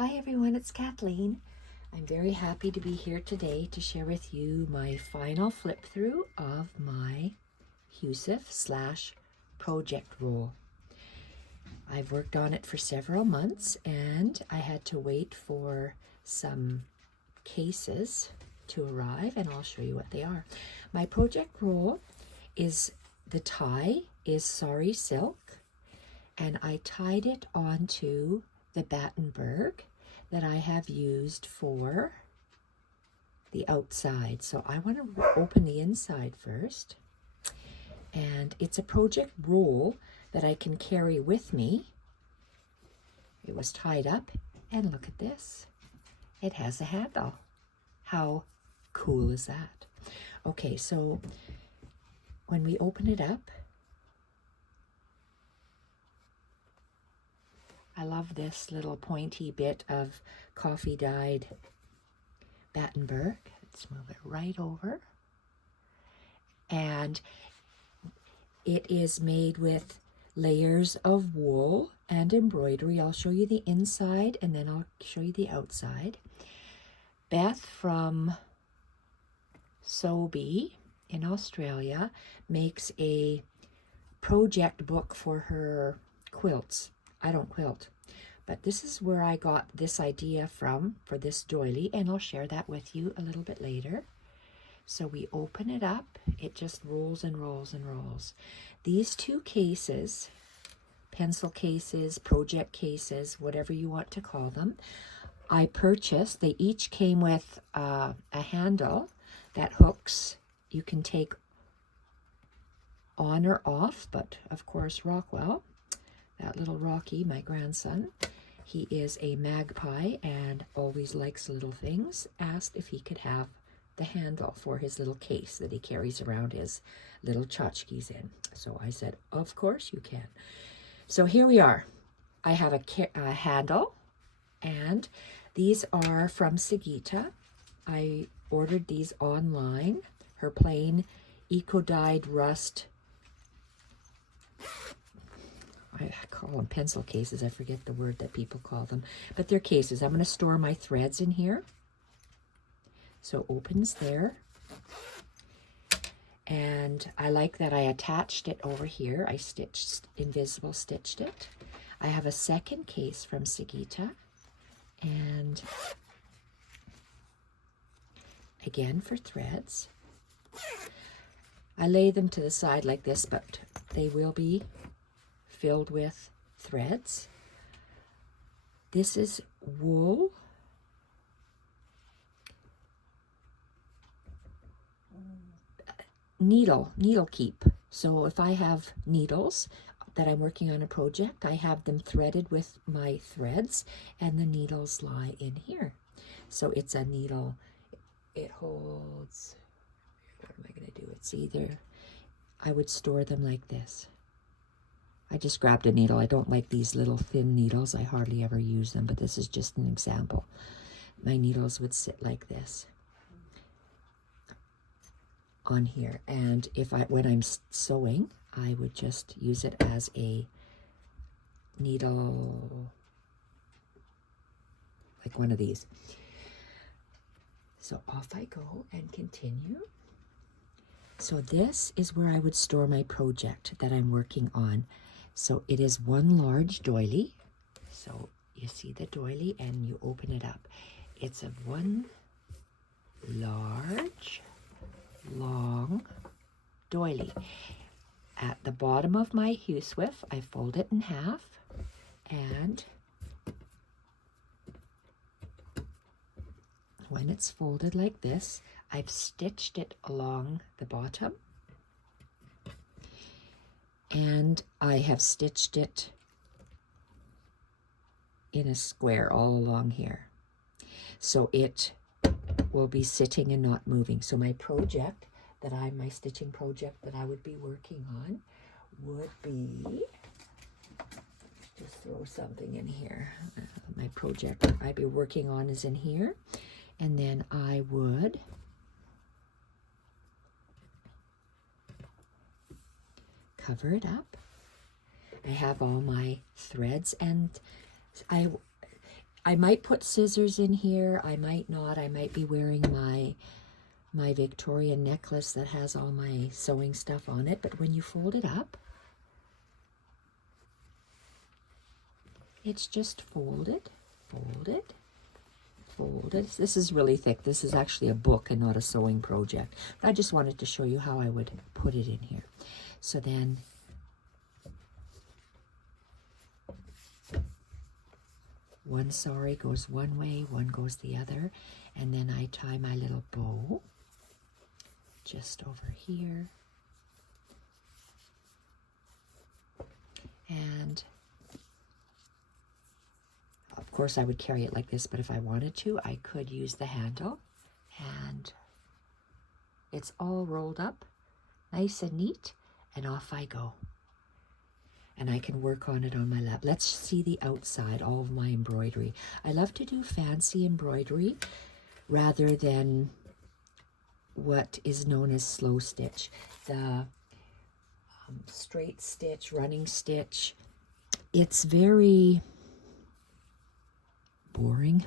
Hi everyone, it's Kathleen. I'm very happy to be here today to share with you my final flip through of my Huswif / project roll. I've worked on it for several months and I had to wait for some cases to arrive and I'll show you what they are. My project roll is, the tie is sari silk and I tied it onto the Battenberg that I have used for the outside. So I want to open the inside first. And it's a project roll that I can carry with me. It was tied up, and look at this. It has a handle. How cool is that? Okay, so when we open it up, I love this little pointy bit of coffee dyed Battenberg. Let's move it right over. And it is made with layers of wool and embroidery. I'll show you the inside and then I'll show you the outside. Beth from Sobe in Australia makes a project book for her quilts. I don't quilt, but this is where I got this idea from for this doily, and I'll share that with you a little bit later. So we open it up, it just rolls and rolls and rolls. These two cases, pencil cases, project cases, whatever you want to call them, I purchased. They each came with a handle that hooks. You can take on or off, but of course Rockwell, that little Rocky, my grandson, he is a magpie and always likes little things, asked if he could have the handle for his little case that he carries around his little tchotchkes in. So I said, of course you can. So here we are. I have a handle, and these are from Sigita. I ordered these online. Her plain eco-dyed rust, I call them pencil cases. I forget the word that people call them, but they're cases. I'm going to store my threads in here. So opens there. And I like that I attached it over here. I invisible stitched it. I have a second case from Sigita. And again for threads. I lay them to the side like this, but they will be filled with threads. This is wool. Needle keep. So if I have needles that I'm working on a project, I have them threaded with my threads and the needles lie in here. So it's a needle. It holds, what am I going to do? It's either, I would store them like this. I just grabbed a needle. I don't like these little thin needles. I hardly ever use them, but this is just an example. My needles would sit like this on here. And if when I'm sewing, I would just use it as a needle, like one of these. So off I go and continue. So this is where I would store my project that I'm working on. So it is one large doily. So you see the doily and you open it up. It's a one large, long doily. At the bottom of my Huswif, I fold it in half and when it's folded like this, I've stitched it along the bottom. And I have stitched it in a square all along here. So it will be sitting and not moving. So my project that my stitching project that I would be working on would be, just throw something in here. My project I'd be working on is in here. And then I would cover it up. I have all my threads and I I might put scissors in here, I might not. I might be wearing my Victorian necklace that has all my sewing stuff on it, but when you fold it up, it's just folded, folded, folded. This is really thick. This is actually a book and not a sewing project. But I just wanted to show you how I would put it in here. So then one sari goes one way, one goes the other, and then I tie my little bow just over here. And of course I would carry it like this, but if I wanted to, I could use the handle, and it's all rolled up nice and neat, and off I go. And I can work on it on my lap. Let's see the outside, all of my embroidery. I love to do fancy embroidery rather than what is known as slow stitch. The straight stitch, running stitch, it's very boring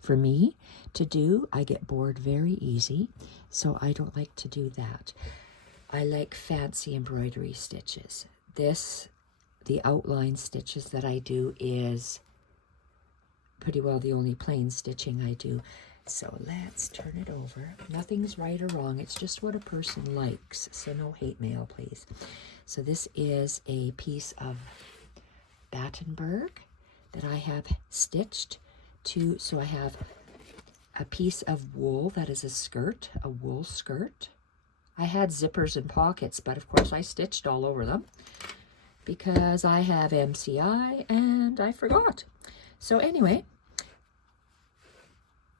for me to do. I get bored very easy, so I don't like to do that. I like fancy embroidery stitches. The outline stitches that I do is pretty well the only plain stitching I do. So let's turn it over. Nothing's right or wrong. It's just what a person likes. So no hate mail, please. So this is a piece of Battenberg that I have stitched to. So I have a piece of wool that is a skirt, a wool skirt. I had zippers and pockets, but of course I stitched all over them because I have MCI and I forgot. So anyway,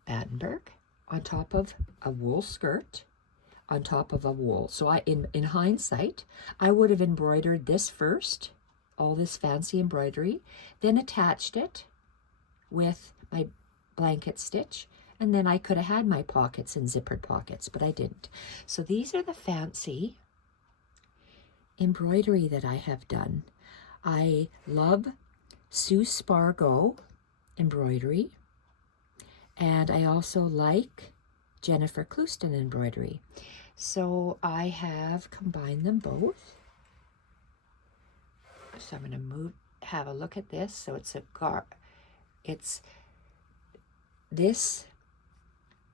Battenberg on top of a wool skirt on top of a wool. So in hindsight, I would have embroidered this first, all this fancy embroidery, then attached it with my blanket stitch, and then I could have had my pockets and zippered pockets, but I didn't. So these are the fancy embroidery that I have done. I love Sue Spargo embroidery, and I also like Jennifer Clouston embroidery. So I have combined them both. So I'm going to have a look at this. So this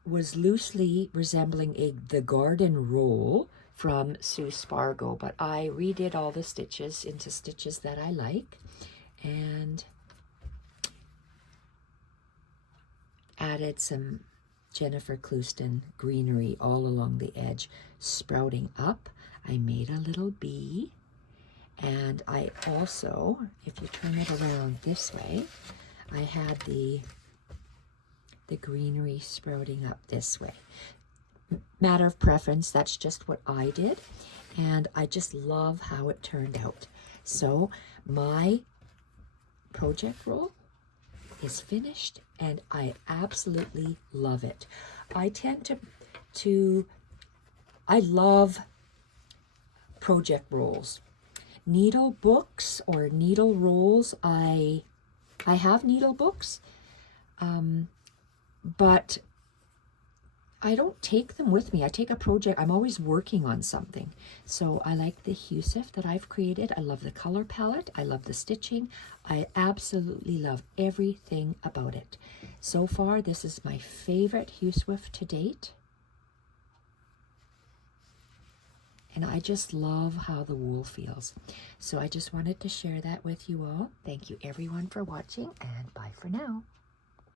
was loosely resembling the garden roll from Sue Spargo, but I redid all the stitches into stitches that I like and added some Jennifer Clouston greenery all along the edge, sprouting up. I made a little bee, and I also, if you turn it around this way, I had the greenery sprouting up this way. Matter of preference, that's just what I did, and I just love how it turned out. So my project roll is finished, and I absolutely love it. I tend I love project rolls. Needle books or needle rolls, I have needle books, but I don't take them with me. I take a project. I'm always working on something. So I like the Huswif that I've created. I love the color palette. I love the stitching. I absolutely love everything about it. So far, this is my favorite Huswif to date. And I just love how the wool feels. So I just wanted to share that with you all. Thank you everyone for watching, and bye for now.